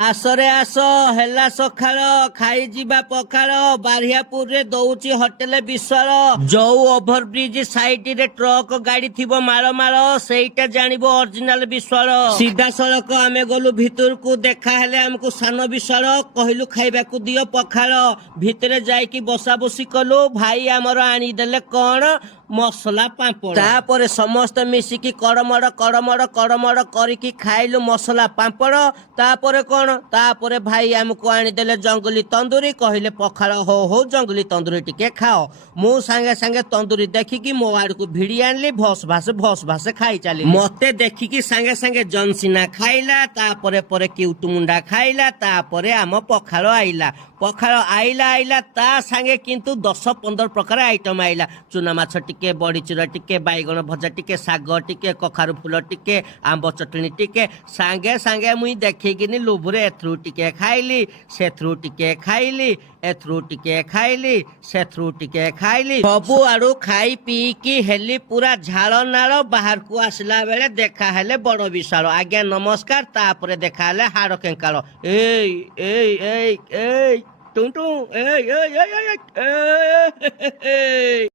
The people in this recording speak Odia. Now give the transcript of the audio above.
ଆସରେ ଆସ ହେଲା ସକାଳ ଖାଇଯିବା ପଖାଳ ବାରିହାପୁରରେ ଦଉଚି ହୋଟେଲ ବିଶ୍ୱାଳ ଯୋଉ ଓଭରବ୍ରିଜ ସାଇଡରେ ଟ୍ରକ ଗାଡି ଥିବ ମାଳ ମାଳ ସେଇଟା ଜାଣିବ ଅରିଜିନାଲ ବିଶ୍ୱାଳ ସିଧାସଳଖ ଆମେ ଗଲୁ ଭିତରକୁ ଦେଖା ହେଲେ ଆମକୁ ସାନ ବିଶ୍ୱାଳ କହିଲୁ ଖାଇବାକୁ ଦିଅ ପଖାଳ ଭିତରେ ଯାଇକି ବସା ବସି କଲୁ ଭାଇ ଆମର ଆଣିଦେଲେ କଣ ମସଲା ପାମ୍ପଡ଼ ତାପରେ ସମସ୍ତେ ମିଶିକି କଡ଼ମଡ଼ କଡ଼ମଡ଼ କଡ଼ମଡ଼ କରିକି ଖାଇଲୁ ମସଲା ପାମ୍ପଡ଼ ତାପରେ କଣ ତାପରେ ଭାଇ ଆମକୁ ଆଣିଦେଲେ ଜଙ୍ଗଲି ତନ୍ଦୁରୀ କହିଲେ ପଖାଳ ହଉ ହଉ ଜଙ୍ଗଲି ତନ୍ଦୁରୀ ଟିକେ ଖାଅ ମୁଁ ସାଙ୍ଗେ ସାଙ୍ଗେ ତନ୍ଦୁରୀ ଦେଖିକି ମୋ ଆଡକୁ ଭିଡି ଆଣିଲି ଭସ୍ ଭାସ ଖାଇ ଚାଲିଲି ମତେ ଦେଖିକି ସାଙ୍ଗେ ସାଙ୍ଗେ ଜନସିନା ଖାଇଲା ତାପରେ ପରେ କିଉଟୁ ମୁଣ୍ଡା ଖାଇଲା ତାପରେ ଆମ ପଖାଳ ଆଇଲା ପଖାଳ ଆଇଲା ତା ସାଙ୍ଗେ କିନ୍ତୁ 10-15 ପ୍ରକାର ଆଇଟମ ଆଇଲା ଚୁନା ମାଛ ଟିକେ ବଡିଚୁରା ଟିକେ ବାଇଗଣ ଭଜା ଟିକେ ଶାଗ ଟିକେ କଖାରୁ ଫୁଲ ଟିକେ ଆମ୍ବ ଚଟଣି ଟିକେ ସାଙ୍ଗେ ସାଙ୍ଗେ ମୁଇଁ ଦେଖିକିନି ଲୋଭରେ ଏଥିରୁ ଟିକେ ଖାଇଲି ସେଥିରୁ ଟିକେ ଖାଇଲି ଏଥିରୁ ଟିକେ ଖାଇଲି ସେଥିରୁ ଟିକେ ଖାଇଲି ସବୁ ଆଡୁ ଖାଇ ପିଇକି ହେଲି ପୁରା ଝାଳ ନାଳ ବାହାରକୁ ଆସିଲା ବେଳେ ଦେଖା ହେଲେ ବଡ ବିଶାଳ ଆଜ୍ଞା ନମସ୍କାର ତାପରେ ଦେଖା ହେଲେ ହାଡ କେଙ୍କାଳ ଏଇ ଏଇ ଏଇ ଏଇ ଟୁଁ ଟୁଁ ଏଇ ଏଇ ଏଇ ଏଇ